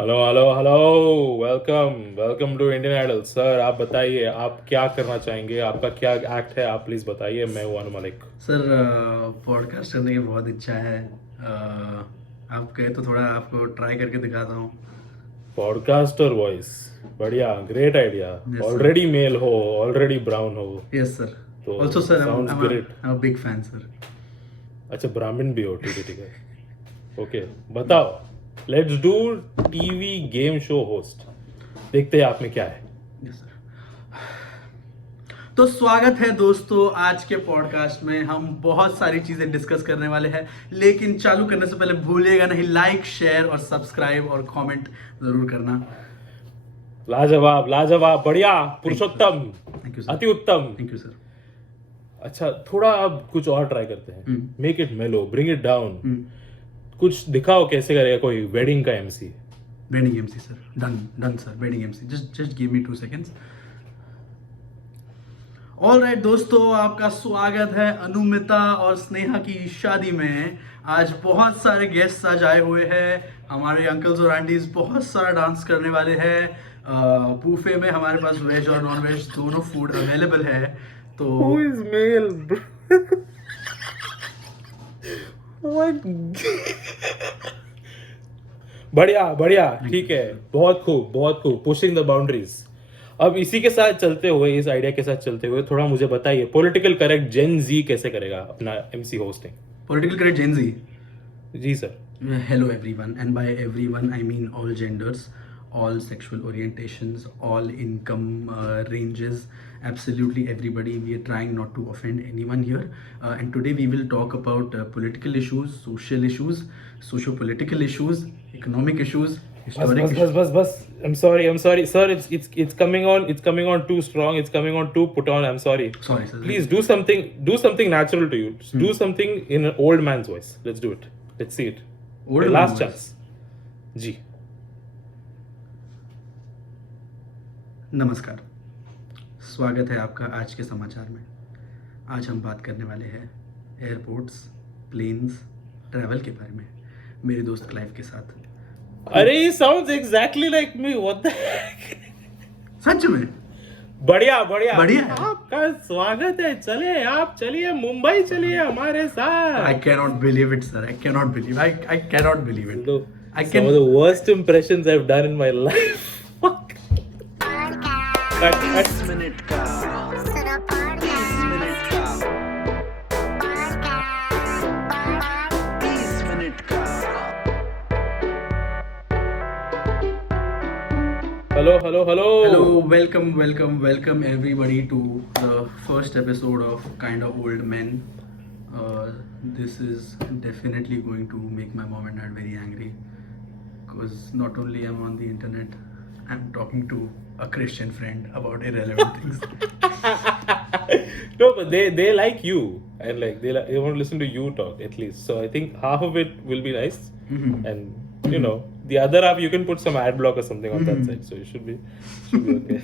Hello hello hello. Welcome welcome to Indian Idol. Sir आप बताइए, आप क्या करना चाहेंगे, आपका क्या एक्ट है, आप प्लीज़ बताइए। मैं हूं अनु मलिक। सर पॉडकास्ट करने की बहुत इच्छा है। आप कहे तो थोड़ा आपको ट्राई करके दिखाता हूँ। पॉडकास्टर वॉइस, बढ़िया, great idea. Yes sir. Already male हो, ऑलरेडी ब्राउन हो, यस सर। तो also sir sounds great. I am big fan sir. अच्छा, ब्राह्मण भी हो, ठीक है ठीक है। ओके, बताओ। Let's do TV game show host. देखते हैं आप में क्या है। Yes sir. तो स्वागत है दोस्तों, आज के पॉडकास्ट में हम बहुत सारी चीज़ें डिस्कस करने वाले हैं। लेकिन चालू करने से पहले भूलिएगा नहीं, लाइक शेयर और सब्सक्राइब और कमेंट ज़रूर करना। लाजवाब लाजवाब, बढ़िया, thank you sir. Purushottam, thank you sir. अति उत्तम। Thank you sir. अच्छा, थोड़ा अब कुछ और ट्राई करते हैं। मेक इट मेलो, ब्रिंग इट डाउन। कुछ दिखाओ कैसे करेगा कोई वेडिंग का MC. Wedding MC sir, done done sir, wedding MC, just give me 2 seconds। All right दोस्तों, आपका स्वागत है अनुमिता और स्नेहा की शादी में। आज बहुत सारे गेस्ट आज आए हुए हैं। हमारे अंकल्स और आंटीज बहुत सारा डांस करने वाले हैं। बूफे में हमारे पास वेज और नॉन वेज दोनों फूड अवेलेबल है। तो Who is male, bro? What? बढ़िया बढ़िया, ठीक है, बहुत खूब बहुत खूब, पुशिंग द बाउंड्रीज। अब इसी के साथ चलते हुए, इस आइडिया के साथ चलते हुए, थोड़ा मुझे बताइए पॉलिटिकल करेक्ट जेन जी कैसे करेगा अपना MC hosting. Political correct Gen Z. जी sir. Hello everyone, and by everyone I mean all genders, all sexual orientations, all income ranges, absolutely everybody. We are trying not to offend anyone here. And today we will talk about political issues, social issues, socio-political issues, economic issues, बस historic बस बस issues. बस बस, I'm sorry sir, it's coming on too strong, it's coming on too put on, I'm sorry. Sorry sir. Please do something natural to you. Do something in an old man's voice. Let's do it. Let's see it. Old Your man last voice. chance. जी। नमस्कार, स्वागत है आपका आज के समाचार में। आज हम बात करने वाले हैं एयरपोर्ट्स, प्लेन्स, ट्रैवल के बारे में, मेरे दोस्त क्लाइव के साथ। अरे he sounds exactly like me. What the heck? सच में बढ़िया बढ़िया बढ़िया है। आपका स्वागत है। चलिए, आप चलिए, मुंबई चलिए हमारे साथ। I cannot believe it, sir. I cannot believe. I cannot believe it. I Some can. of the worst impressions I've done in my life. Fuck. Cut. Minute का 30 मिनट का 30 मिनट का। Hello. Hello, welcome everybody to the first episode of Kind of Old Men. This is definitely going to make my mom and dad very angry, because not only I'm on the internet, I'm talking to a Christian friend about irrelevant things. No, but they like you, and like they want to listen to you talk at least. So I think half of it will be nice, and you know the other half you can put some ad block or something on that side. So it should be okay.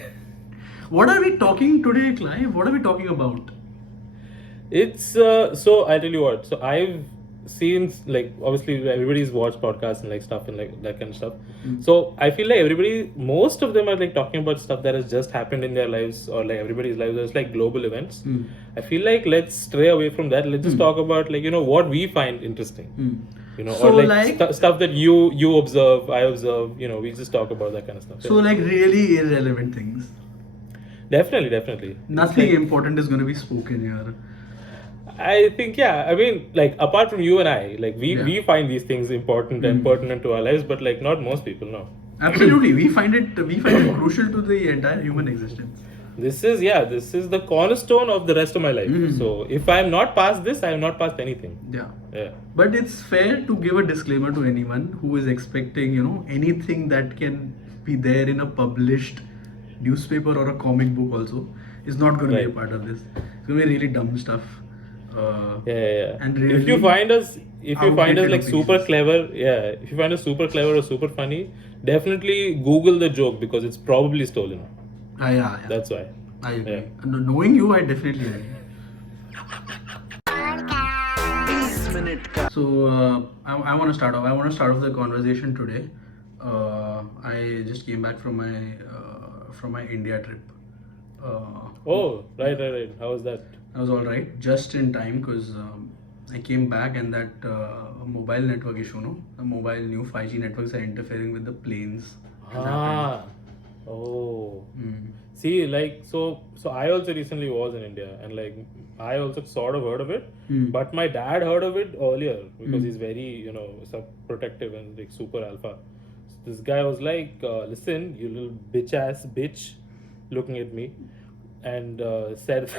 What are we talking today, Clive? What are we talking about? It's so I tell you what. So I've seen, like, obviously everybody's watched podcasts and like stuff and like that kind of stuff. So I feel like most of them are like talking about stuff that has just happened in their lives, or like everybody's lives. It's like global events. I feel like let's stray away from that. Let's just talk about, like, you know, what we find interesting. You know, So, or like, like- stuff that you observe, I observe. You know, we just talk about that kind of stuff. So, like, really irrelevant things. Definitely. It's Nothing like- important is going to be spoken here. I think, yeah. I mean, like, apart from you and I, like, we find these things important and pertinent to our lives, but like not most people, no. Absolutely, we find it crucial to the entire human existence. This is the cornerstone of the rest of my life. So if I'm not past this, I am not past anything. Yeah. But it's fair to give a disclaimer to anyone who is expecting, you know, anything that can be there in a published newspaper or a comic book also is not going to be a Right. part of this. It's going to be really dumb stuff. Yeah. And If you really find us outdated like super opinions. clever, if you find us super clever or super funny, definitely Google the joke, because it's probably stolen. Yeah. That's why. I agree. Yeah. And knowing you, I definitely agree. 30 minute का So I want to start off. I want to start off the conversation today I just came back from my India trip. Oh, right. How was that? I was all right, just in time because I came back and that mobile network issue, no, the mobile new 5G networks are interfering with the planes. Has happened. Ah, oh. Mm. See, like so I also recently was in India and like I also sort of heard of it, Mm. but my dad heard of it earlier because Mm. he's very, protective and like super alpha. So this guy was like, listen, you little bitch, looking at me, and said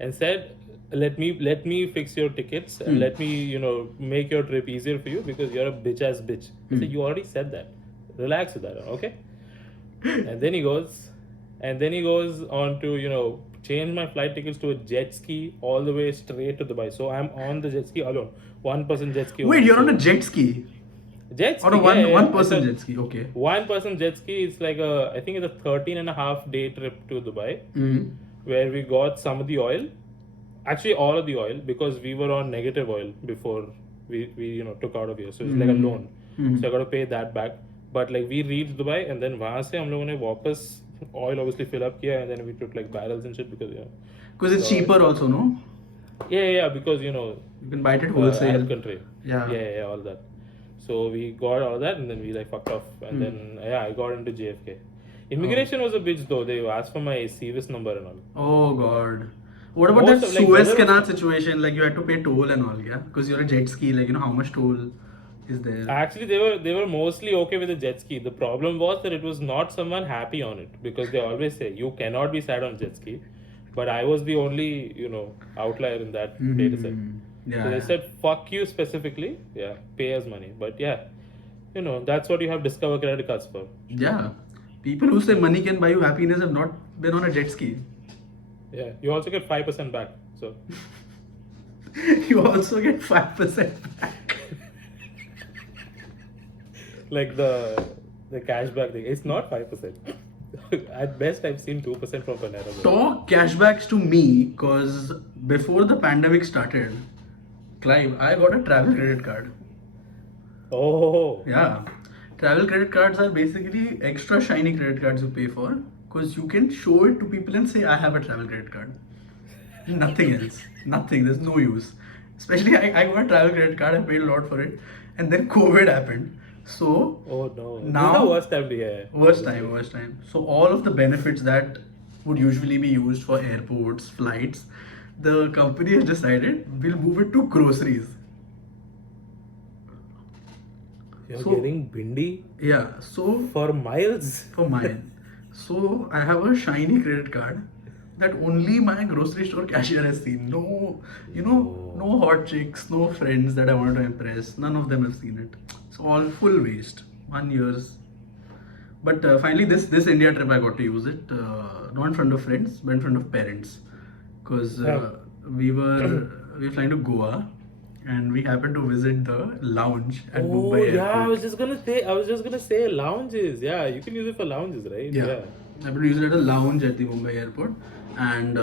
and said, let me fix your tickets and Mm. let me, make your trip easier for you because you're a bitch. I said, you already said that. Relax with that, okay? And then he goes on to, change my flight tickets to a jet ski all the way straight to Dubai. So I'm on the jet ski alone. One person jet ski Wait, only. you're on So a jet ski jet or ski, a yeah, yeah, one yeah. person It's a jet ski? Okay. one person jet ski. It's like I think it's a 13 and a half day trip to Dubai Mm. where we got some of the oil, actually all of the oil, because we were on negative oil before we took out of here. So it's like a loan. Mhm. So I got to pay that back. But like we reached Dubai and then वहाँ से हम लोगों ने वापस oil obviously fill up किया and then we took like barrels and shit because Because it's So- cheaper also, no? yeah because You can buy it at wholesale. Arab country. Yeah. Yeah, all that. So we got all that and then we like fucked off and then I got into JFK. Immigration was a bitch though. They asked for my CVS number and all. Oh God. What about Most that of, like, Suez weather- Canal situation? Like you had to pay toll and all, yeah? Because you're a jet ski, like how much toll is there? Actually, they were mostly okay with the jet ski. The problem was that it was not someone happy on it because they always say you cannot be sad on jet ski. But I was the only outlier in that data set. Yeah. So they said fuck you specifically. Yeah, pay us money. But yeah, that's what you have Discover credit cards for. Yeah. People who say money can buy you happiness have not been on a jet ski. Yeah, you also get 5% back. So You also get 5% back. like the cashback thing, it's not 5%. At best, I've seen 2% from Panera. Talk cashbacks to me because before the pandemic started, Clive, I got a travel credit card. Oh, Yeah. Travel credit cards are basically extra shiny credit cards you pay for because you can show it to people and say, I have a travel credit card. Nothing else. Nothing. There's no use. Especially, I got a travel credit card, I paid a lot for it. And then COVID happened. So, Oh no! Now- This is the worst time to hear. worst time. So, all of the benefits that would usually be used for airports, flights, the company has decided we'll move it to groceries. You're So- getting bindi Yeah. So, for miles. for mine. So I have a shiny credit card that only my grocery store cashier has seen. No, no hot chicks, no friends that I wanted to impress. None of them have seen it. It's all full waste. 1 year's. But finally, this India trip I got to use it. Not in front of friends, but in front of parents, because we were flying to Goa. And we happened to visit the lounge at Oh Mumbai Airport. yeah, I was just gonna say lounges. Yeah, you can use it for lounges, right? Yeah. I happened to use it at a lounge at the Mumbai airport. And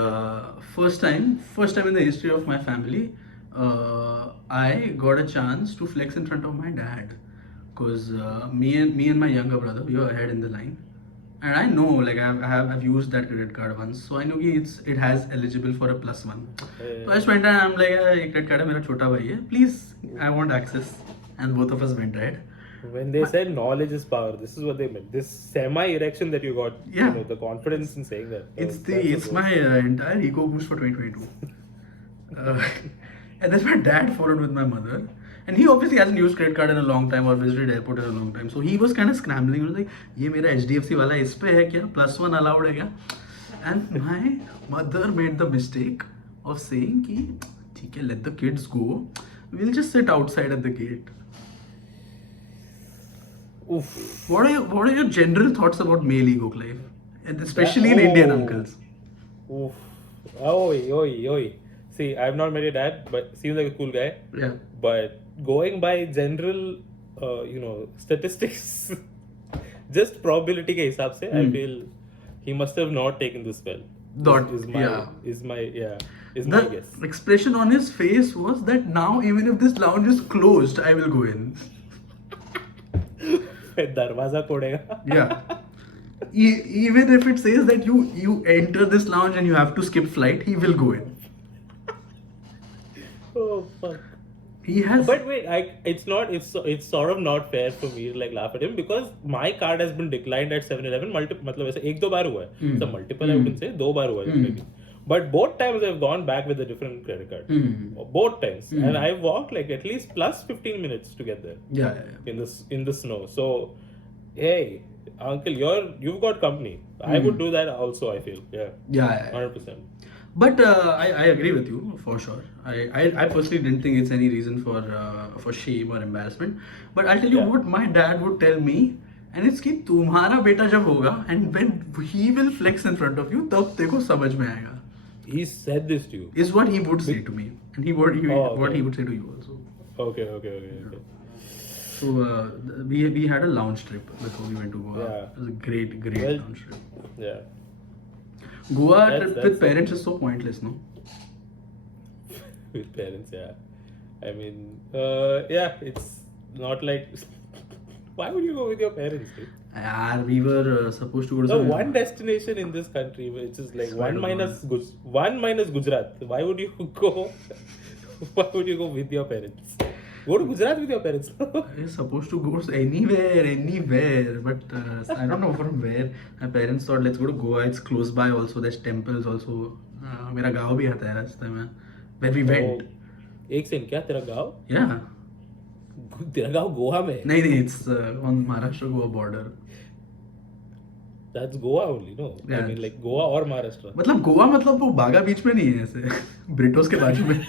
first time in the history of my family, I got a chance to flex in front of my dad. Because me and my younger brother, we were ahead in the line. And I know, like I've used that credit card once, so I know it has eligible for a +1. So I just went and I'm like, "Ye credit card hai, mera chota bhai hai. Please, I want access." And both of us went ahead. When they said knowledge is power, this is what they meant. This semi-erection that you got, Yeah. the confidence in saying that. It's my entire ego boost for 2022. And then my dad followed with my mother. And he obviously hasn't used credit card in a long time or visited airport in a long time. So he was kind of scrambling. He was like, ये मेरा HDFC वाला इस पे है क्या? +1 allowed है क्या? And my mother made the mistake of saying कि ठीक है, let the kids go. We'll just sit outside at the gate. Oof. What are your general thoughts about male ego, Clive? And especially in Indian uncles. Oof. Oi. See, I've not met your dad, but seems like a cool guy. Yeah. But going by general, statistics, just probability के हिसाब से, I feel he must have not taken this well. Is my guess. The expression on his face was that now even if this lounge is closed, I will go in. दरवाजा कोड़ेगा. Yeah. Even if it says that you enter this lounge and you have to skip flight, he will go in. Oh fuck. He has. But wait, it's sort of not fair for me to like laugh at him because my card has been declined at 7-Eleven मतलब ऐसे एक दो बार हुआ है. So multiple I wouldn't say, दो बार हुआ है maybe. But both times I've gone back with a different credit card. Both times, and I've walked like at least plus 15 minutes to get there. Yeah. In the snow. So, hey, uncle, you've got company. I would do that also. I feel Yeah. 100%. But I agree with you for sure. I personally didn't think it's any reason for shame or embarrassment. But I'll tell you what my dad would tell me, and it's कि तुम्हारा बेटा जब होगा and when he will flex in front of you, तब तेको समझ में आएगा. He said this to you. Is what he would say to me, and what he would say to you also. Okay. So we had a lounge trip before we went to Goa. Yeah. It was a great lounge trip. Yeah. Goa That's- trip that's with parents is so pointless, no? With parents, yeah. I mean, it's not like. Why would you go with your parents? Dude? We were supposed to go to The some- one destination in this country which is like Swear to one minus Gujarat. Why would you go? Why would you go with your parents? Go to Gujarat with your parents. We're supposed to go anywhere, but I don't know from where. My parents thought let's go to Goa. It's close by. Also, there's temples. Also, मेरा गाँव भी आता है रास्ते में. Where we went. एक second क्या तेरा गाँव? Yeah. तेरा गाँव गोवा में? नहीं, it's on Maharashtra Goa border. That's Goa only, no? I Yeah. mean like Goa or Maharashtra. मतलब गोवा मतलब वो बागा बीच में नहीं है ऐसे ब्रिटोस के बाजू में.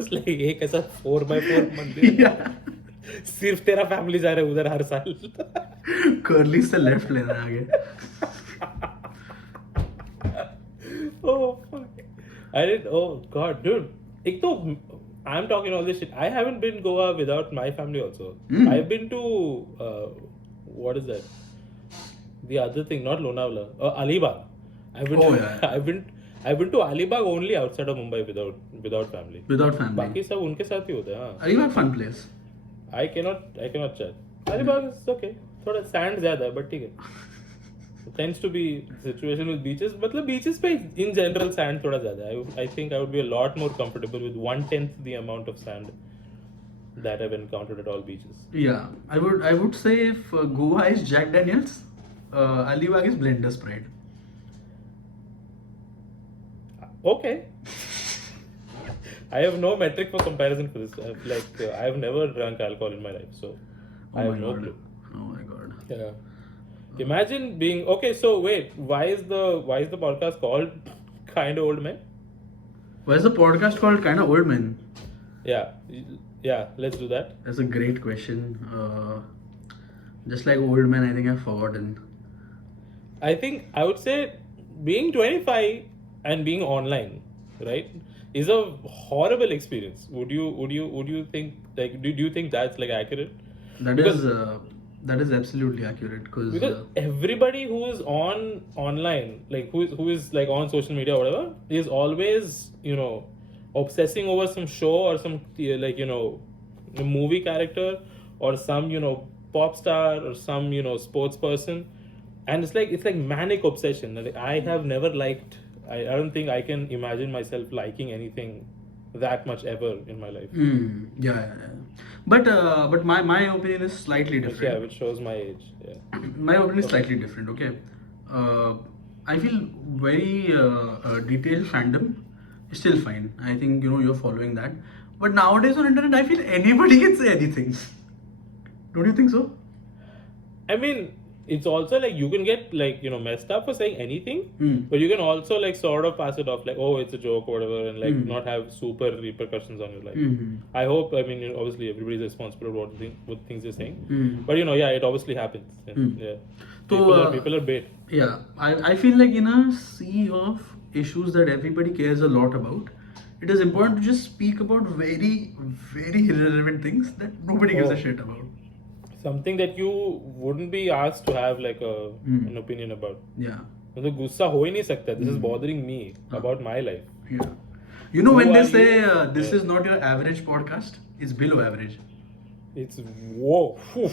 It's like एक ऐसा 4x4 मंदिर. Yeah. सिर्फ तेरा फैमिली जा रहा है उधर हर साल. कर्ली से लेफ्ट लेना है आगे. Oh fuck! I didn't. Oh god, dude. एक तो I'm talking all this shit. I haven't been Goa without my family also. I've been to what is that? The other thing, not Lonavala, Alibag. I've been. Oh, to, yeah. I've been to Alibag only outside of Mumbai without family. Without family. बाकी सब उनके साथ ही होते हैं. हाँ. Alibag fun place. I cannot chat. Alibag is okay. थोड़ा sand ज़्यादा है, but ठीक है. It tends to be situation with beaches. मतलब beaches पे in general sand थोड़ा ज़्यादा है. I think I would be a lot more comfortable with 1/10 the amount of sand that I've encountered at all beaches. Yeah, I would say if Goa is Jack Daniels, Alibag is Blender Sprite. Okay. I have no metric for comparison for this. I have never drunk alcohol in my life, so I have no clue. Oh my god. Yeah. Imagine being okay. So wait, why is the podcast called Kind of Old Men? Why is the podcast called Kinda Old Men? Yeah. Let's do that. That's a great question. Just like old men, I think I've forgotten. I think I would say being 25 and being online, right, is a horrible experience. Would you think like do you think that's like accurate? That is absolutely accurate Because everybody who is online, like who is like on social media or whatever, is always obsessing over some show or some like a movie character or some pop star or some sports person, and it's like manic obsession. Like, I have never liked. I don't think I can imagine myself liking anything that much ever in my life. Yeah. But my opinion is slightly different. Yeah, which shows my age. Yeah. My opinion is slightly different. Okay, I feel very detailed fandom is still fine. I think you're following that. But nowadays on internet, I feel anybody can say anything. Don't you think so? I mean, it's also like you can get like messed up for saying anything, but you can also like sort of pass it off like, oh, it's a joke or whatever, and like not have super repercussions on your life. I hope. I mean, obviously everybody's responsible for what things they're saying, but it obviously happens. And, yeah, people are bait. Yeah, I feel like in a sea of issues that everybody cares a lot about, it is important to just speak about very, very irrelevant things that nobody gives a shit about. Something that you wouldn't be asked to have like an opinion about. Yeah. मतलब गुस्सा हो ही नहीं सकता. This is bothering me about my life. Yeah. When they say this is not your average podcast, it's below average. It's whoa, phew,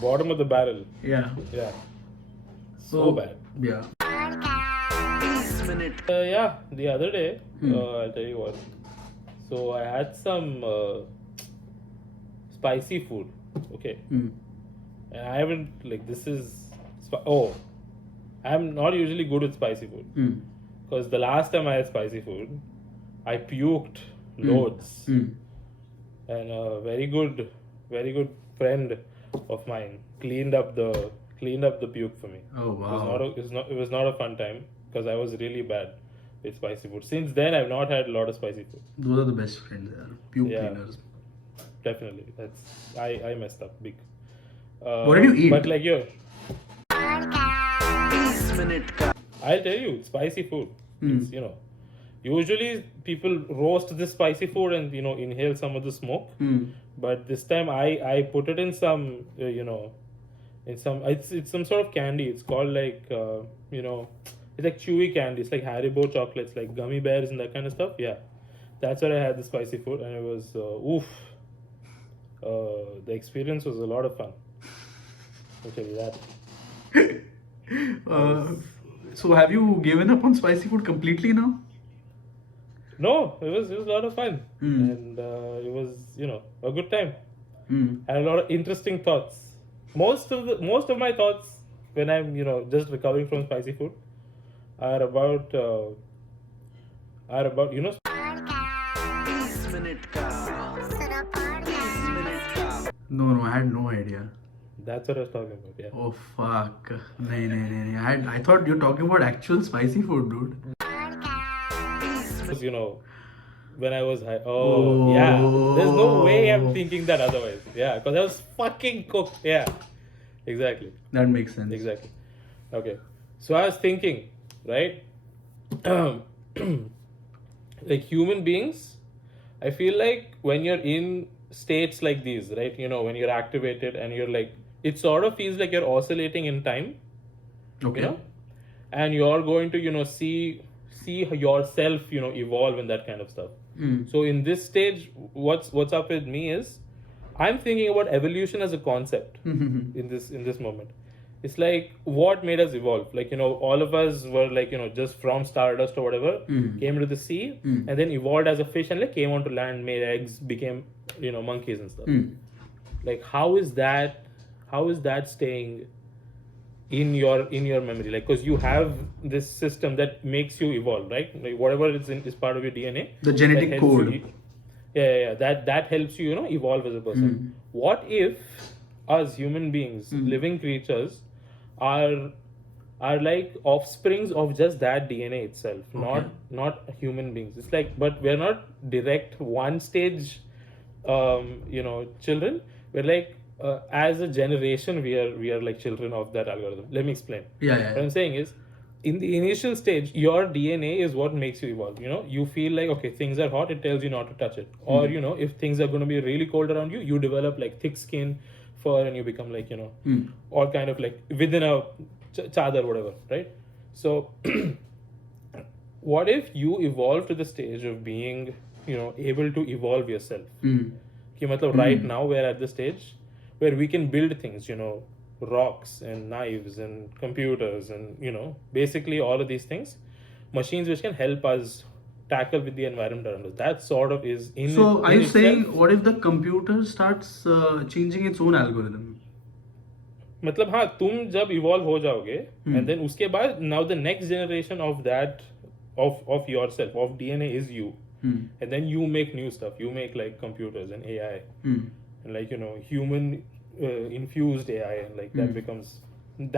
bottom of the barrel. Yeah. Yeah, so bad. Yeah. Yeah, the other day, Hmm. I'll tell you what. So I had some spicy food. Okay, Hmm. and I haven't like this is. Oh, I'm not usually good with spicy food Hmm. because the last time I had spicy food, I puked Hmm. loads. Hmm. And a very good friend of mine cleaned up the puke for me. Oh, It was wow. not it was not a fun time because I was really bad with spicy food. Since then, I've not had a lot of spicy food. Those are the best friends. Yeah. Puke Yeah. cleaners. Definitely, that's I messed up big. What did you eat? But like you, I'll tell you, it's spicy food. It's usually people roast this spicy food and inhale some of the smoke. Hmm. But this time I put it in some in some it's some sort of candy. It's called like it's like chewy candy. It's like Haribo chocolates, like gummy bears and that kind of stuff. Yeah, that's where I had the spicy food, and it was oof. The experience was a lot of fun. I'll tell you that. So have you given up on spicy food completely now? No, it was a lot of fun, Hmm. and it was a good time. Hmm. I had a lot of interesting thoughts. Most of my thoughts when I'm just recovering from spicy food are about No, I had no idea. that's what I was talking about. Yeah. Oh fuck. Nay. I thought you're talking about actual spicy food, dude. Because, when I was high. Oh, yeah. There's no way I'm Oh. thinking that otherwise. Yeah, because I was fucking cooked. Yeah, exactly. That makes sense. Exactly. Okay. So I was thinking, right? Like human beings, I feel like when you're in states like these, right? When you're activated and you're like, it sort of feels like you're oscillating in time, Okay. and you're going to, see yourself, evolve and that kind of stuff. Mm. So in this stage, what's up with me is, I'm thinking about evolution as a concept in this moment. It's like what made us evolve. Like all of us were like just from stardust or whatever, came to the sea, and then evolved as a fish and like came onto land, made eggs, became monkeys and stuff. Like how is that staying in your memory, like because you have this system that makes you evolve, right? Like whatever is part of your DNA, The genetic that helps code. yeah, that helps you evolve as a person. What if us human beings, living creatures, are like offsprings of just that DNA itself, not human beings. It's like, but we're not direct one stage children. We're like as a generation, we are like children of that algorithm. Let me explain. Yeah. What I'm saying is, in the initial stage, your DNA is what makes you evolve. You feel like, okay, things are hot, it tells you not to touch it. Or if things are going to be really cold around you, you develop like thick skin, fur, and you become like all kind of like within a chadar, whatever, right? So what if you evolve to the stage of being able to evolve yourself? कि मतलब right now we're at the stage where we can build things, rocks and knives and computers and basically all of these things, machines which can help us tackle with the environment around us. That sort of is in So are in you saying, itself. what if the computer starts changing its own algorithm? मतलब हाँ, तुम जब evolve हो जाओगे and then उसके बाद now the next generation of that of yourself, of DNA is you. And then you make new stuff. You make like computers and AI and like human infused AI, and like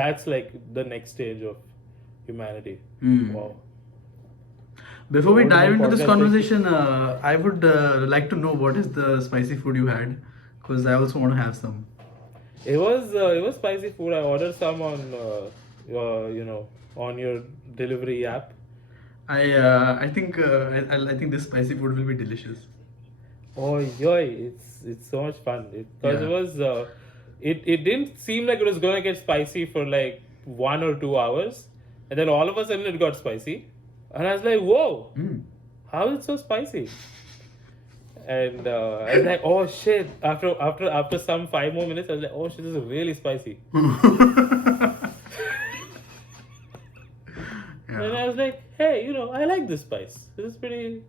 that's like the next stage of humanity. Wow. Before we Old dive man into this podcast conversation, I would like to know what is the spicy food you had, because I also want to have some. It was spicy food. I ordered some on on your delivery app. I think I think this spicy food will be delicious. Oh, yoy, it's so much fun. Because Yeah. it was it didn't seem like it was gonna get spicy for like 1 or 2 hours, and then all of a sudden it got spicy, and I was like, whoa, how is it so spicy? And I was like, oh shit. After some 5 more minutes, I was like, oh shit, this is really spicy. And I Yeah. was like, hey, I like this spice. It's pretty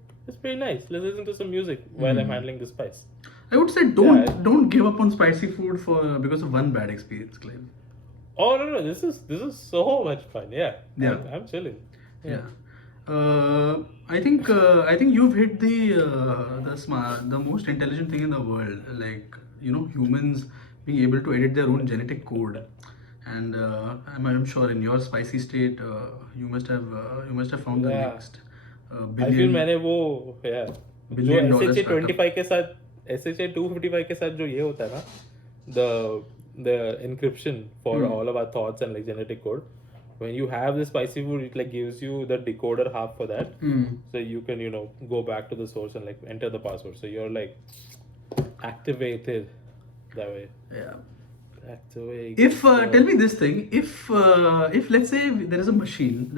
nice. Let's listen to some music while I'm handling the spice. I would say Yeah. don't give up on spicy food because of one bad experience, Glenn. Oh no, this is so much fun. Yeah. Yeah. I'm chilling. Yeah. I think you've hit the most intelligent thing in the world. Like humans being able to edit their own genetic code, and I'm sure in your spicy state, you must have found the Yeah. next I feel billion मैंने वो yeah जो $1 billion SHA startup. 25 के साथ SHA 255 के साथ जो ये होता है ना the encryption for all of our thoughts and like genetic code. When you have the spicy food, it like gives you the decoder half for that, so you can go back to the source and like enter the password. So you're like activated that way. Yeah. Activate. If tell me this thing, if let's say there is a machine,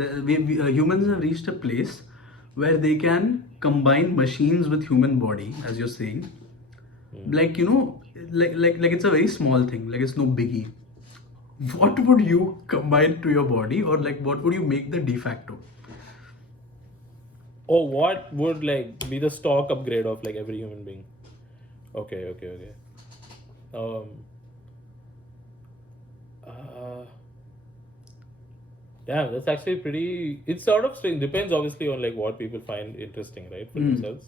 humans have reached a place where they can combine machines with human body, as you're saying, like like it's a very small thing, like it's no biggie. What would you combine to your body, or like what would you make the de facto? Or what would like be the stock upgrade of like every human being? Okay. Um. Yeah, that's actually pretty. It's sort of strange. Depends obviously on like what people find interesting, right, for themselves.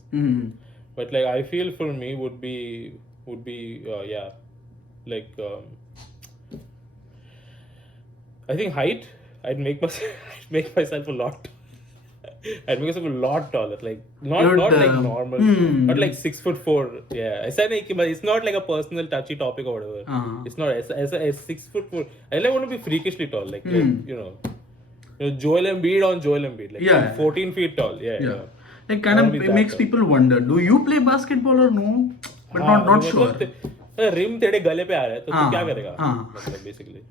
But like I feel for me would be yeah, like I think height. I'd make myself I'd make myself a lot. I'd make myself a lot taller, like not You're not like the- normal, but like 6'4". Yeah, it's not like a personal touchy topic or whatever. It's not as 6'4". I like want to be freakishly tall, like Joel Embiid on Joel Embiid, like Yeah. 14 feet tall. Yeah. Yeah, like kind I of wanna be it that makes tall. people wonder: do you play basketball or no? But not sure. रिम तेरे गले पे आ रहा है तो तू क्या करेगा हाँ. मतलब basically.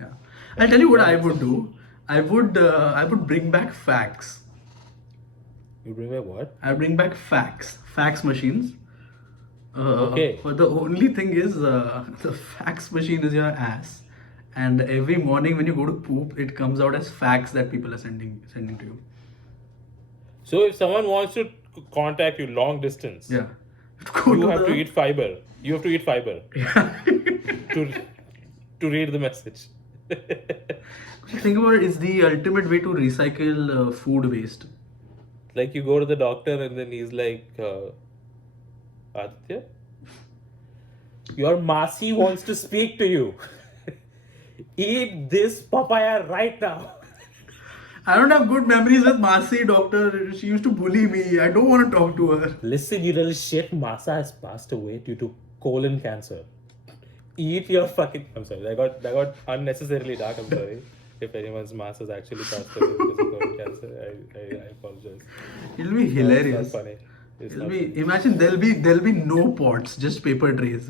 Yeah. I'll tell you what I would do. I would bring back fax. You bring back what? I bring back fax machines. Okay. But the only thing is, the fax machine is your ass, and every morning when you go to poop, it comes out as fax that people are sending to you. So if someone wants to contact you long distance, Yeah. Go you have the- to eat fiber. You have to eat fiber Yeah. to read the message. Think about it. It's the ultimate way to recycle food waste. Like you go to the doctor and then he's like, Aditya, your Masi wants to speak to you. Eat this papaya right now. I don't have good memories with Masi, doctor. She used to bully me. I don't want to talk to her. Listen, you little shit, Masa has passed away due to colon cancer. Eat your fucking. I'm sorry, that got unnecessarily dark. I'm sorry. If anyone's Masa has actually passed away because of colon cancer, I apologize. It'll be It's hilarious. not funny. It's It'll not be imagine there'll be no pots, just paper trays.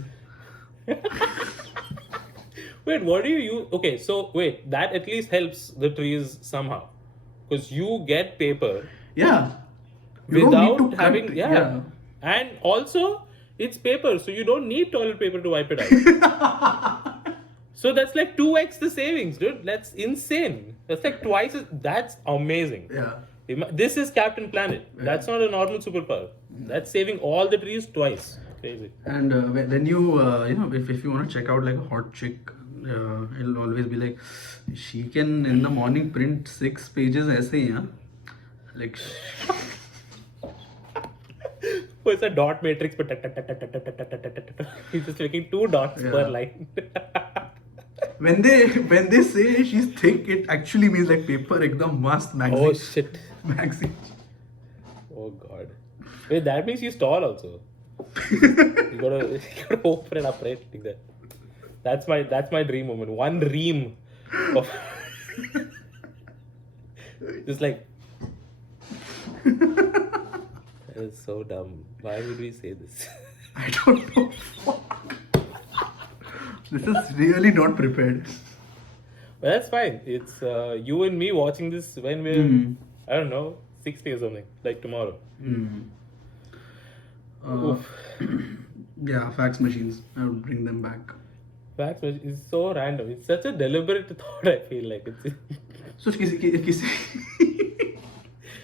Wait, what do you use? Okay, so wait, that at least helps the trees somehow. Because you get paper Yeah. You don't need without to cut- having. Yeah. And also, it's paper, so you don't need toilet paper to wipe it out. So that's like 2x the savings, dude. That's insane. That's like twice. That's amazing. Yeah. This is Captain Planet. That's not a normal superpower. That's saving all the trees twice. Crazy. And when you if you want to check out like a hot chick, it'll always be like, she can in the morning print 6 pages essay, yeah. Like Oh, it's a dot matrix, but he's just making 2 dots per line. when they say she's thick, it actually means like paper ekdam mast magazine. Oh shit. Magazine. Oh god. Wait, that means he's tall also. you gotta open it up right like that. That's my dream moment. One ream of just like that is so dumb. Why would we say this? I don't know. Fuck. This is really not prepared. But that's fine. It's you and me watching this when we're I don't know 60 or something, like tomorrow. Oof. Yeah, fax machines. I would bring them back. Fax machine is so random. It's such a deliberate thought. I feel like it's So किसी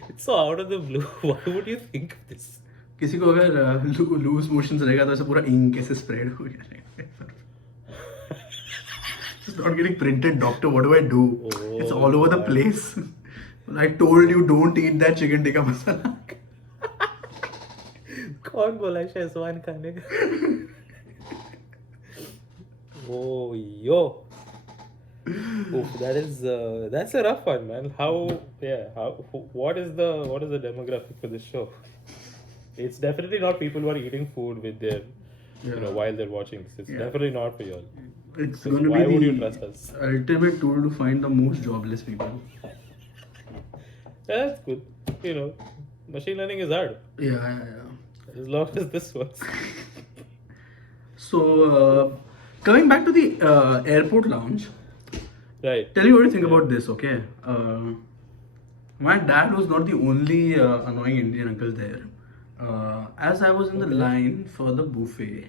it's so out of the blue. Why would you think of this? किसी को अगर loose motions रहेगा तो ऐसे पूरा ink ऐसे spread हो जाएगा. It's not getting printed, doctor. What do I do? It's Oh, all over the God. place. I told you don't eat that chicken tikka masala. कौन बोला है शेजवान खाने का? Oh, yo. Oof, that's a rough one, man. What is the demographic for this show? It's definitely not people who are eating food with their, while they're watching this. It's Yeah. definitely not for y'all. It's So going to why be would the you trust us? ultimate tool to find the most jobless people. That's good. Machine learning is hard. Yeah. As long as this works. So, coming back to the airport lounge, Right. tell me what you think about this, okay? My dad was not the only annoying Indian uncle there. As I was in the line for the buffet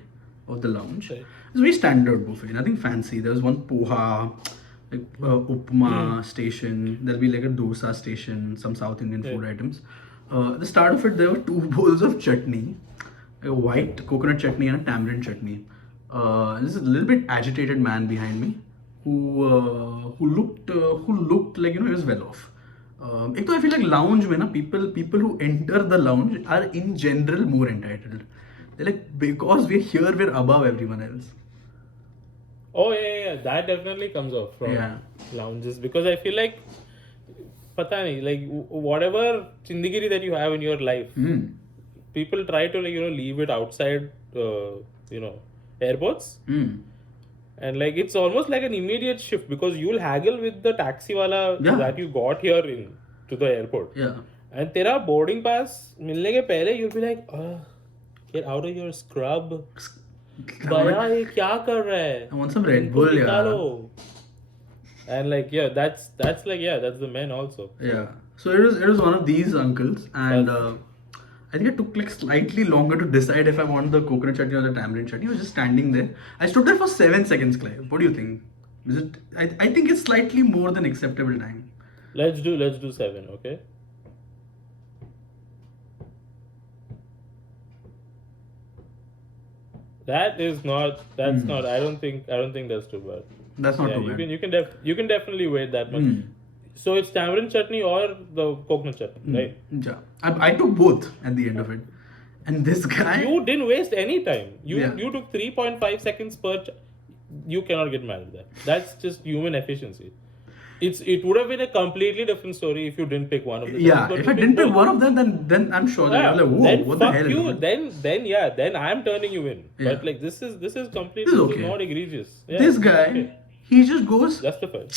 of the lounge, Right. it's a very standard buffet, nothing fancy. There was one poha, like upma station. There'll be like a dosa station, some South Indian food items. At the start of it, there were 2 bowls of chutney, a white coconut chutney and a tamarind chutney. This is a little bit agitated man behind me who looked like he was well off. एक तो I feel like lounge में ना people who enter the lounge are in general more entitled. They're like, because we're here, we're above everyone else. Oh yeah. That definitely comes off from Yeah. lounges because I feel like, pata nahi, like whatever chindagiri that you have in your life, people try to leave it outside, airports, and like it's almost like an immediate shift because you'll haggle with the taxi wala Yeah. that you got here to the airport. Yeah. And तेरा boarding pass मिलने के पहले you'll be like, get out of your scrub. भैया ये क्या कर रहा है? I want some Red इनको Bull, yeah. निकालो. And like that's the men also. Yeah. So it was one of these uncles, and I think it took like slightly longer to decide if I want the coconut chutney or the tamarind chutney. I was just standing there. I stood there for 7 seconds, Clive. What do you think? Is it? I think it's slightly more than acceptable time. Let's do 7, okay? That's not. I don't think that's too bad. That's not Yeah, too bad. you can definitely wait that much. So it's tamarind chutney or the coconut chutney, right? Yeah. I took both at the end of it, and this guy. You didn't waste any time. You Yeah. you took 3.5 seconds per. You cannot get mad at that. That's just human efficiency. It would have been a completely different story if you didn't pick one of the. Yeah. but If you I didn't picked pick both. one of them, then I'm sure that I'm like, whoa, then what the fuck hell? you. is this? Then I'm turning you in. Yeah. But like this is completely This is okay. not egregious. Yeah, This guy, okay. he just goes. Justified.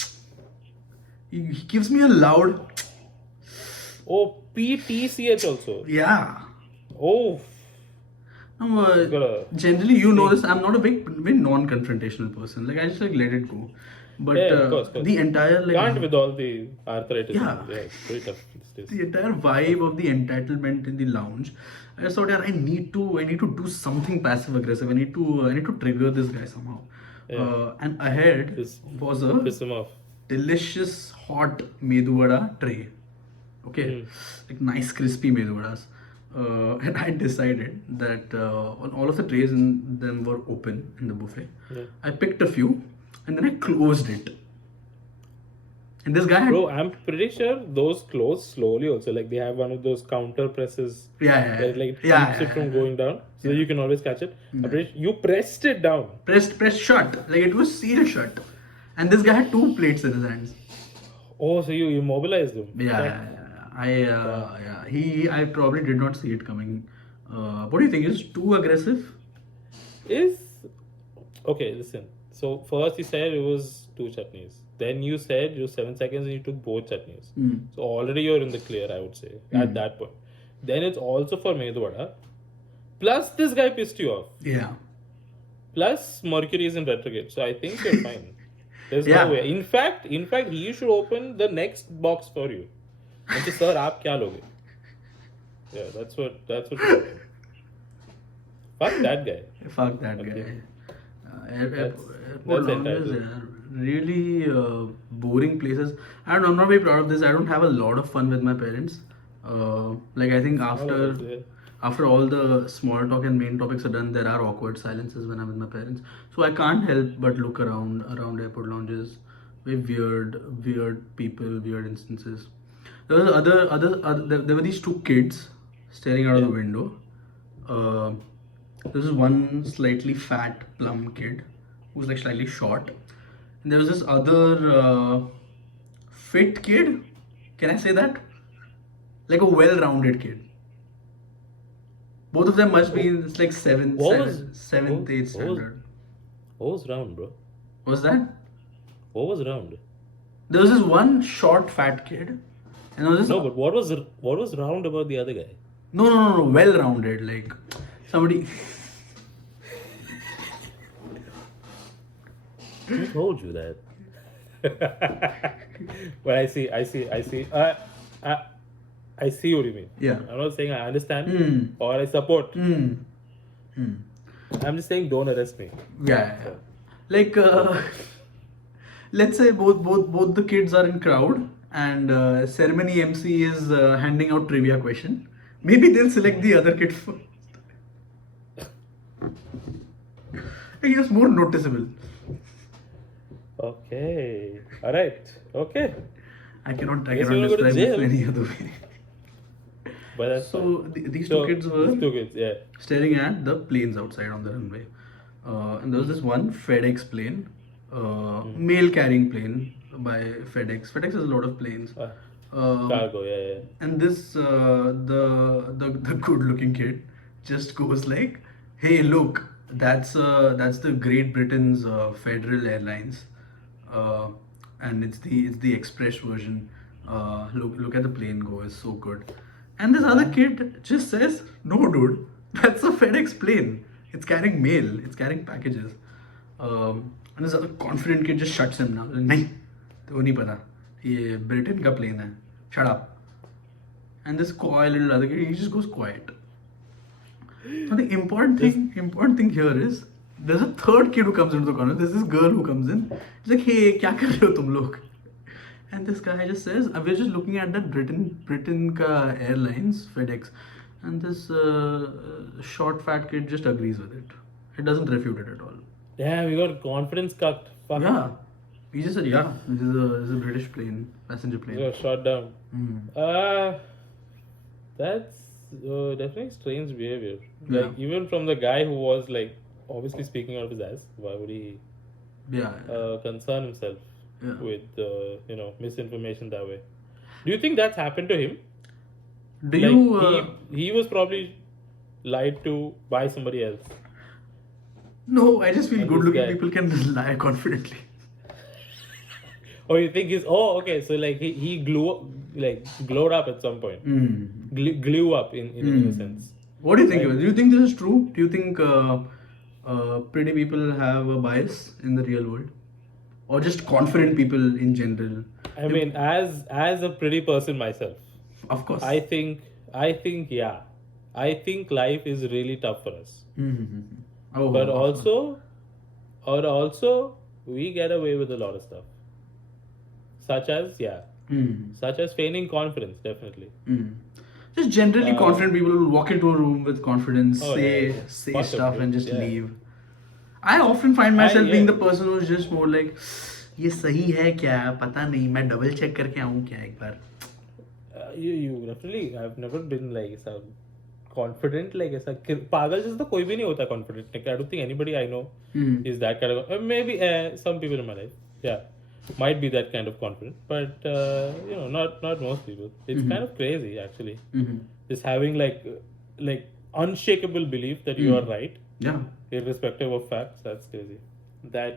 He gives me a loud. Oh, PTCH also. Yeah. Oh, gotta- Generally, you know this. I'm not a very non-confrontational person. Like I just like let it go. But Yeah, of course. the entire can't with all the arthritis. Yeah. It's pretty tough these days. the entire vibe of the entitlement in the lounge, I just thought, yeah, I need to do something passive aggressive. I need to trigger this guy somehow. Yeah. And ahead Piss- was a Piss him off. delicious hot medu vada tray. Okay, like nice crispy medu vadas. And I decided that all of the trays in them were open in the buffet. Yeah. I picked a few and then I closed it. And this guy had, Bro, I'm pretty sure those close slowly also. Like they have one of those counter presses yeah, that like yeah, keeps it from going down. So you can always catch it. I'm pretty sure you pressed it down. pressed shut, like it was sealed shut. And this guy had 2 plates in his hands. Oh, so you immobilized him. I probably did not see it coming. What do you think? Is it too aggressive? Is okay, listen. So first you said it was 2 chutneys. Then you said you 7 seconds and you took both chutneys. So already you're in the clear, I would say, at that point. Then it's also for Medu Vada. Plus this guy pissed you off. Yeah. Plus Mercury is in retrograde. So I think you're fine. There's Yeah. no way. In fact, he should open the next box for you. And say, sir, aap kya loge? Yeah, that's what you're doing. Fuck that guy. Fuck that Okay. guy. That's Airport lounges entitled. are really boring places. I don't know, I'm not very proud of this. I don't have a lot of fun with my parents. Like I think All of us, yeah. after all the small talk and main topics are done, there are awkward silences when I'm with my parents. So I can't help but look around airport lounges with weird people, weird instances. There was there were these two kids staring out of the Yeah. window. Uh, there was one slightly fat, plump kid who was like slightly short. And there was this other fit kid. Can I say that? Like a well-rounded kid. Both of them must be in it's like What was seventh, eighth what was standard. what was round, bro? Was that? What was round? There was this one short, fat kid, and there was this No, but what was round about the other guy? no, well-rounded. Like somebody. Who told you that? But I see. I see what you mean. Yeah. I'm not saying I understand Hmm. or I support. Hmm. I'm just saying don't arrest me. Yeah. Like, let's say both the kids are in crowd and ceremony MC is handing out trivia question. Maybe they'll select the other kid first. Like, it's more noticeable. Okay. All right. Okay. I cannot Guess you're gonna go to describe this jail. any other way. But that's So fine. these So, two kids were these two kids, yeah. staring at the planes outside on the runway. And there was this one FedEx plane, mail carrying plane by FedEx. FedEx has a lot of planes. Cargo, yeah. And this the good looking kid just goes like, "Hey, look, that's the Great Britain's Federal Airlines, and it's the express version. Look at the plane go, it's so good." And this other kid just says, "No, dude, that's a FedEx plane. It's carrying mail. It's carrying packages." And this other confident kid just shuts him down. नहीं, तो नहीं पता. ये Britain का plane है. Shut up. And this coy little other kid, he just goes quiet. Now the important thing here is there's a third kid who comes into the corner. There's this girl who comes in. She's like, "Hey, क्या कर रहे हो तुम लोग?" And this guy just says, "We're just looking at that Britain ka airlines FedEx," and this short fat kid just agrees with it. He doesn't refute it at all. Yeah, we got confidence cut. Fuck. Yeah, he just said, "Yeah, this is a British plane, passenger We plane." got shot down. Mm. That's definitely strange behavior. Yeah. Like, even from the guy who was, like, obviously speaking out of his ass, why would he Yeah. concern himself Yeah. with, misinformation that way? Do you think that's happened to him? Do Like, you? he was probably lied to by somebody else. No, I just feel And this good-looking guy- people can lie confidently. Or you think okay, so like he glowed up at some point. Mm. Glue up in a sense. What do you think? Right. Do you think this is true? Do you think pretty people have a bias in the real world, or just confident people in general? I mean, as a pretty person myself, Of course. I think yeah. I think life is really tough for us. Mm-hmm. Oh, But also we get away with a lot of stuff. Such as feigning confidence, definitely. Just generally confident people will walk into a room with confidence, Oh, say yeah. say Bunch of stuff and it, just yeah. leave. I often find myself yeah. being the person who's just more like, ये सही है क्या पता नहीं मैं double check करके आऊँ क्या एक बार. You definitely. I've never been like ऐसा confident like ऐसा पागल जैसा तो कोई भी नहीं होता confident. Like, I don't think anybody I know is that kind of. Maybe some people in my life, yeah, might be that kind of confident, but not most people. It's kind of crazy actually. Just having like unshakable belief that you are right, Yeah. irrespective of facts. That's crazy. That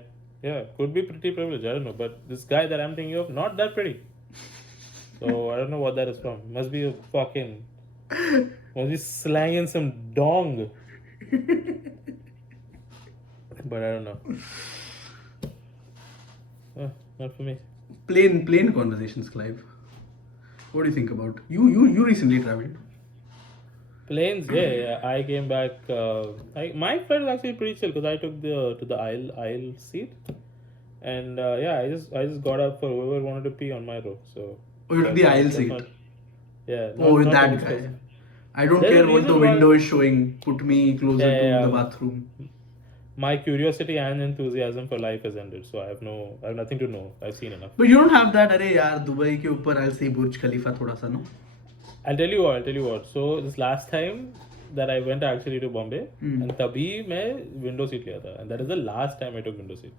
could be pretty privileged. I don't know, but this guy that I'm thinking of, not that pretty. So I don't know what that is from. Must be slanging some dong. But I don't know. Not for me. Plain conversations, Clive. What do you think about you recently traveled? Planes, yeah. I came back. My flight was actually pretty chill because I took the to the aisle seat, and yeah, I just got up for whoever wanted to pee on my row. So Oh, you took the aisle that's seat. not, yeah, Oh, not that any guy. specific. I don't There's a care what the reason why. window is showing. Put me closer Yeah, to yeah, the yeah. bathroom. My curiosity and enthusiasm for life has ended, so I have nothing to know. I've seen enough. But you don't have that. अरे यार Dubai के ऊपर I'll say Burj Khalifa थोड़ा सा no. I'll tell you what. So this last time that I went actually to Bombay, and तभी मैं window seat लिया था, and that is the last time I took window seat.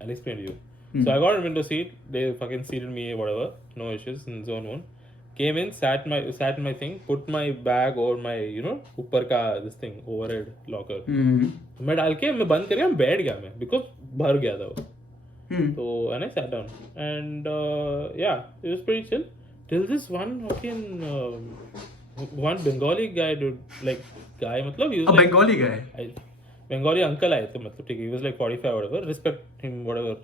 I'll explain to you. So I got a window seat. They fucking seated me, whatever, no issues in zone one. Came in, sat in my thing, put my bag over my ऊपर का this thing overhead locker. मैं डाल के मैं बंद करके मैं बैठ गया मैं because भर गया था वो. So and I sat down and yeah, it was pretty chill till this one fucking one Bengali guy dude like guy मतलब he was A like Bengali guy. Bengali uncle आए थे मतलब ठीक है, he was like 45 whatever, respect him whatever,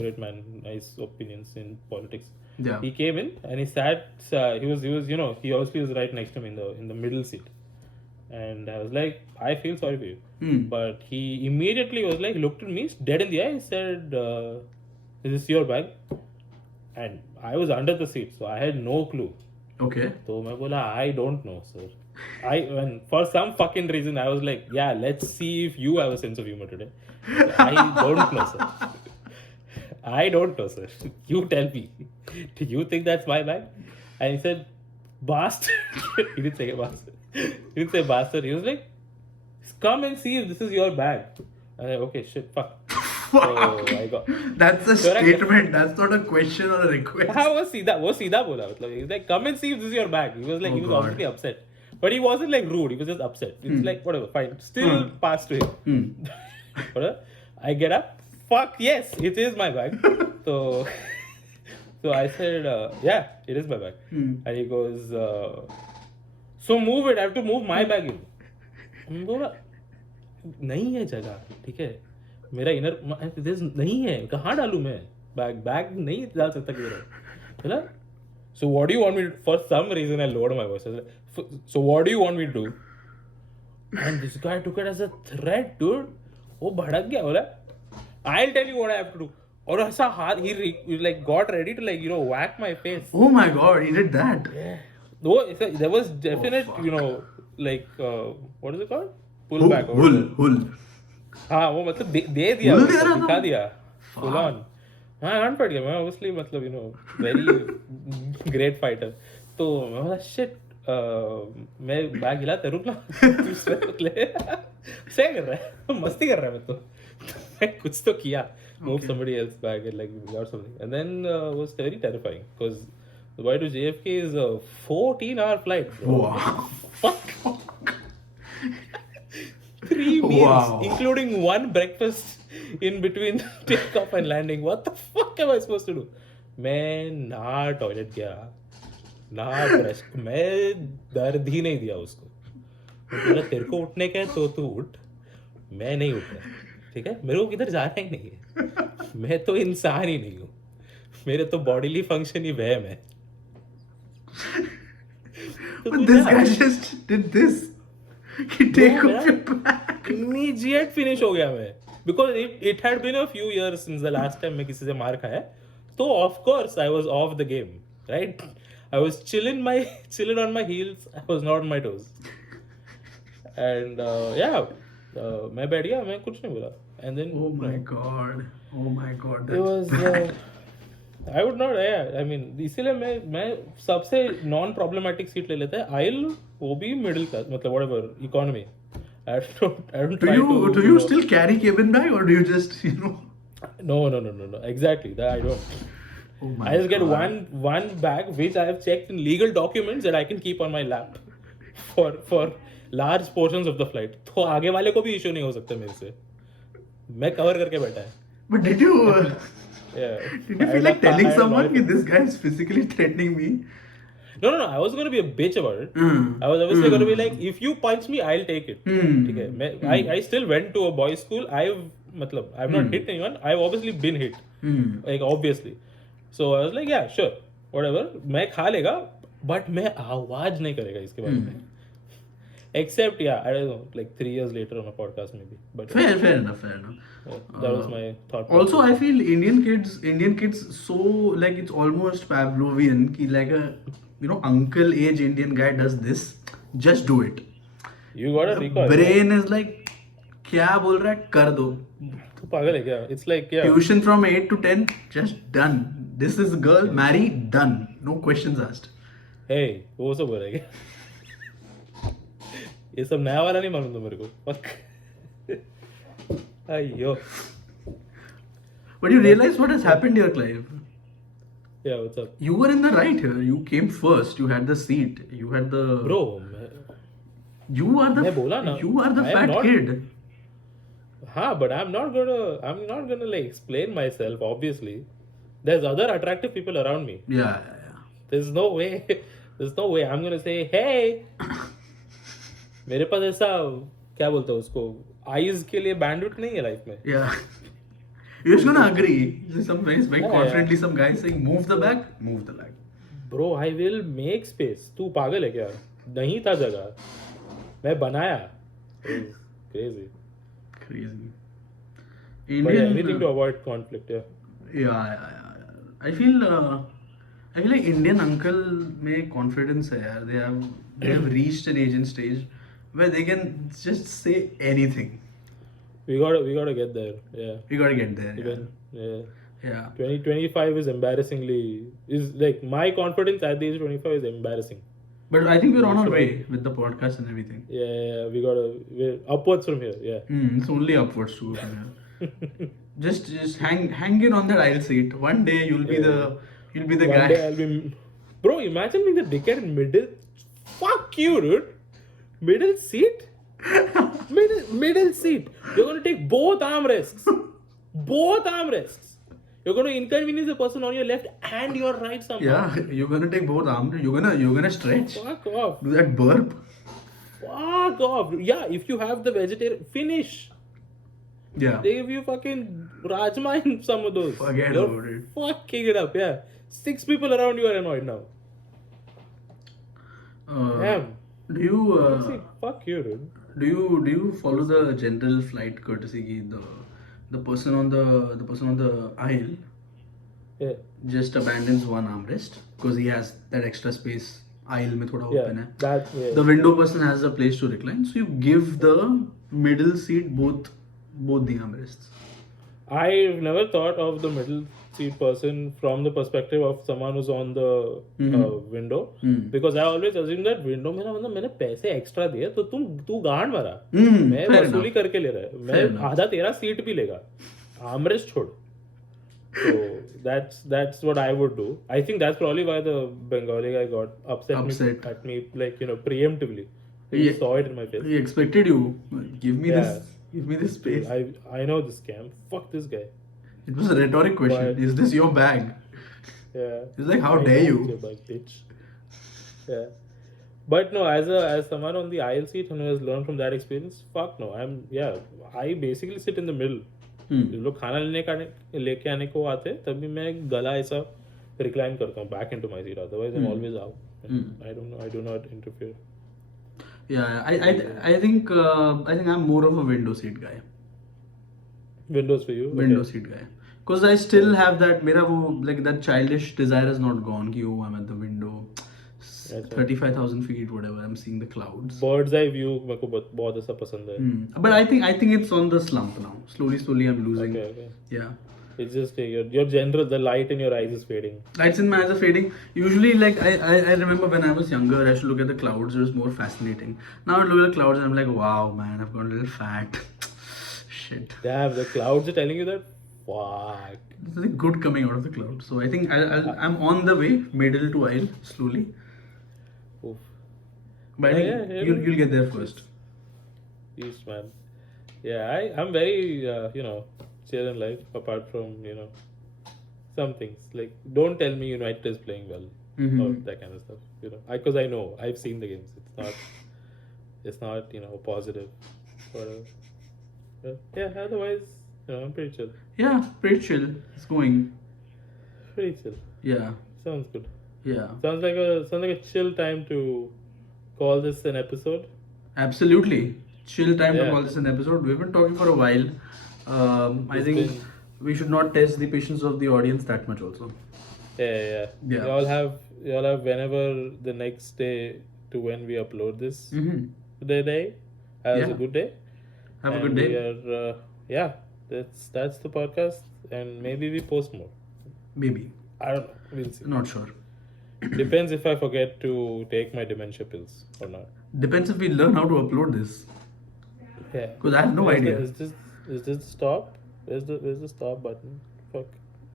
great man, nice opinions in politics. Yeah. He came in and he sat. He was he obviously was right next to me in the middle seat, and I was like, I feel sorry for you, but he immediately was like, looked at me dead in the eye, said, "Is this your bag?" And I was under the seat, so I had no clue. Okay. So मैं बोला, I don't know, sir. And for some fucking reason, I was like, yeah, let's see if you have a sense of humor today. I don't know, sir. I don't know, sir. You tell me. Do you think that's my bag? And he said, bastard. He didn't say bastard. He didn't say bastard. He was like, come and see if this is your bag. I was like, okay, shit, fuck. So I got. That's a Correct. statement. That's not a question or a request. हाँ वो सीधा बोला मतलब he's like come and see if this is your bag. He was like he was God. obviously upset, but he wasn't like rude. He was just upset. It's like whatever, fine. Still pass to him. Whatever. I get up. Fuck yes, it is my bag. So I said yeah, it is my bag. And he goes so move it. I have to move my bag in. मैं बोला नहीं है जगह ठीक है, मेरा inner नहीं है, कहाँ डालूं मैं बैग नहीं डाल सकता किधर बोला. So what do you want me to, for some reason I lowered my voice. I was like, so what do you want me to do? And this guy took it as a threat, dude. वो भड़क गया बोला, I'll tell you what I have to do. और ऐसा हाथ he like got ready to like whack my face. Oh my God, he did that. Yeah. There was definite fuck. like what is it called? Pull back. Hull. हाँ वो मतलब दे दिया, Hull दे रहा था? दिखा दिया full on. हाँ run पड़ गया मैं obviously मतलब very great fighter. तो मैं बोला shit मैं बैग हिलाता रुक ला सही कर रहा है, मस्ती कर रहा है मैं तो मैं कुछ तो किया, move somebody else bag and like or something, and then was very terrifying because Dubai to JFK is a 14-hour flight, bro. Wow. Fuck. 3 meals, Wow. including one breakfast in between takeoff and landing. What the fuck am I supposed to do? मैं ना toilet गया ना brush, मैं दर्द ही नहीं दिया उसको. मैं बोला तेरे को उठने का है तो तू उठ, मैं नहीं उठना ठीक है, मेरे को किधर जाना ही नहीं है, मैं तो इंसान ही नहीं हूँ, मेरे तो बॉडीली फंक्शन ही वहम है. तो But this guy just did this. He take off your bag. Immediate finish हो गया मैं, because it had been a few years since the last time मैं किसी से मार खाया, तो of course I was off the game, right? I was chilling on my heels. I was not on my toes. And yeah, मैं बैठ गया, मैं कुछ नहीं बोला. And then Oh my God. it was I would not, yeah, I mean इसीलिए मैं सबसे non problematic सीट ले लेता है. Aisle वो भी middle class मतलब whatever economy. I don't try to. Do you still carry cabin bag or do you just No. Exactly that I don't. Oh my I just get God. one bag which I have checked in legal documents that I can keep on my lap for large portions of the flight. तो आगे वाले को भी issue नहीं हो सकता मेरे से. मैं cover करके बैठा है. But did you Yeah. did you feel like telling someone that this guy is physically threatening me? No. I was going to be a bitch about it. I was obviously going to be like, if you punch me, I'll take it. ठीक है. I still went to a boys' school. I've not hit anyone. I've obviously been hit. Like obviously. So I was like, yeah, sure, whatever. मैं खा लेगा, but मैं आवाज नहीं करेगा इसके बारे में. Except, yeah, I don't know, like 3 years later on a podcast maybe. But Fair enough. that was my thought. Also, process. I feel Indian kids, so like it's almost Pavlovian. Ki like a uncle age Indian guy does this, just do it. You got a The recall. brain is like, क्या बोल रहा है कर दो. तू पागल है क्या? It's like, yeah. Tuition from 8 to 10, just done. This is girl, marry, done. No questions asked. Hey, वो सब हो रहा है क्या? ये सब नया वाला नहीं मालूम था मेरे को. Fuck. अयो. But you realize what has happened here, Clive? Yeah, what's up? You were in the right here. You came first. You had the seat. You had the. Bro, You are the. मैं बोला ना, You are the I am fat not- kid. हाँ, but I'm not gonna like explain myself. Obviously, there's other attractive people around me. Yeah. There's no way. There's no way I'm gonna say, hey. मेरे पास ऐसा क्या बोलते हैं उसको eyes के लिए bandwidth नहीं है life में. Yeah. You're just gonna agree. Some guys very Yeah, confidently, some guys saying, move the bag, move the bag. Bro, I will make space. तू पागल है क्या? नहीं था जगह. मैं बनाया. Crazy. Crazy. But yeah, anything to avoid conflict. Yeah. Yeah. I feel like Indian uncle में confidence है यार. They have reached an age and stage where they can just say anything. We gotta get there. Yeah. We gotta get there. Even, yeah. Yeah. 2025 is like my confidence at the age of 25 is embarrassing. But I think we're on our way with the podcast and everything. Yeah, we're upwards from here. Yeah. It's only upwards to from here. Just hang in on that aisle seat. One day you'll be the One guy. day I'll be. Bro, imagine being the dickhead in middle. Fuck you, dude. Middle seat. Middle seat. You're gonna take both armrests. Both armrests. You're gonna inconvenience the person on your left and your right somehow. Yeah, you're gonna take both arms. You're gonna stretch. Fuck off. Do that burp. Fuck off. Yeah, if you have the vegetarian, finish. Yeah. They give you fucking rajma in some of those. Forget You're about it. fucking it up, yeah. 6 people around you are annoyed now. Damn. Do you See, fuck you, dude. do you follow the general flight courtesy ki the person on the aisle Yeah. just abandons one armrest because he has that extra space. Aisle में थोड़ा Yeah. open है. That, yeah. The window person has a place to recline, so you give the middle seat both the armrests. I've never thought of the middle seat person from the perspective of someone who's on the window, because I always assume that window मेरा मतलब मैंने पैसे extra दिए तो तू गांड मारा, मैं fair वसूली enough. करके ले रहा है, मैं Fair enough. आधा तेरा सीट भी लेगा, आर्मरेस्ट छोड़. So that's what I would do. I think that's probably why the Bengali guy got upset. At me like preemptively. He Yeah. saw it in my face. He expected you. Give me Yeah. this space. I know this scam. Fuck this guy. It was a rhetoric question. But- Is this your bag? Yeah. He's like, how I dare know you? it's your bag, bitch. Yeah. But no, as someone on the aisle seat who has learned from that experience, fuck no. I basically sit in the middle. जो लोग खाना लेके आने को आते हैं तभी मैं गला ऐसा रिक्लाइन करता हूँ back into my seat. Otherwise I'm always out. I do not interfere. Yeah, I think I'm more of a window seat guy. Windows for you? Window Okay. seat guy. Because I still have that मेरा वो like that childish desire is not gone कि oh I'm at the window. That's 35,000 feet, whatever. I'm seeing the clouds. Bird's eye view मेरे को बहुत ऐसा पसंद है. But I think it's on the slump now. Slowly I'm losing. Okay. Yeah. It's just your general, the light in your eyes is fading. Lights in my eyes are fading. Usually, like I remember when I was younger, I used to look at the clouds. It was more fascinating. Now I look at the clouds and I'm like, wow, man, I've got a little fat. Shit. Damn, the clouds are telling you that. Fuck. There's something good coming out of the clouds. So I think I'm on the way, middle to aisle, slowly. Oof. But I think Yeah. you'll get there first. Peace, man. Yeah, I'm very, chill in life apart from, some things. Like, don't tell me United is playing well or that kind of stuff, Because I know, I've seen the games. It's not, positive. Whatever. But, yeah, otherwise, I'm pretty chill. Yeah, pretty chill. It's going. Pretty chill. Yeah. Sounds good. Yeah. Sounds like a chill time to call this an episode. Absolutely. Chill time to Yeah. call this an episode. We've been talking for a while. I It's think been we should not test the patience of the audience that much also. yeah. Yeah. Y'all have whenever the next day to when we upload this the day as Yeah. a good day. Have a And good we day. are that's the podcast, and maybe we post more. Maybe. I don't know. We'll see. Not sure. Depends if I forget to take my dementia pills or not. Depends if we learn how to upload this. Yeah. Because I have no Where's the- idea. is this the stop? Where's the stop button? Fuck.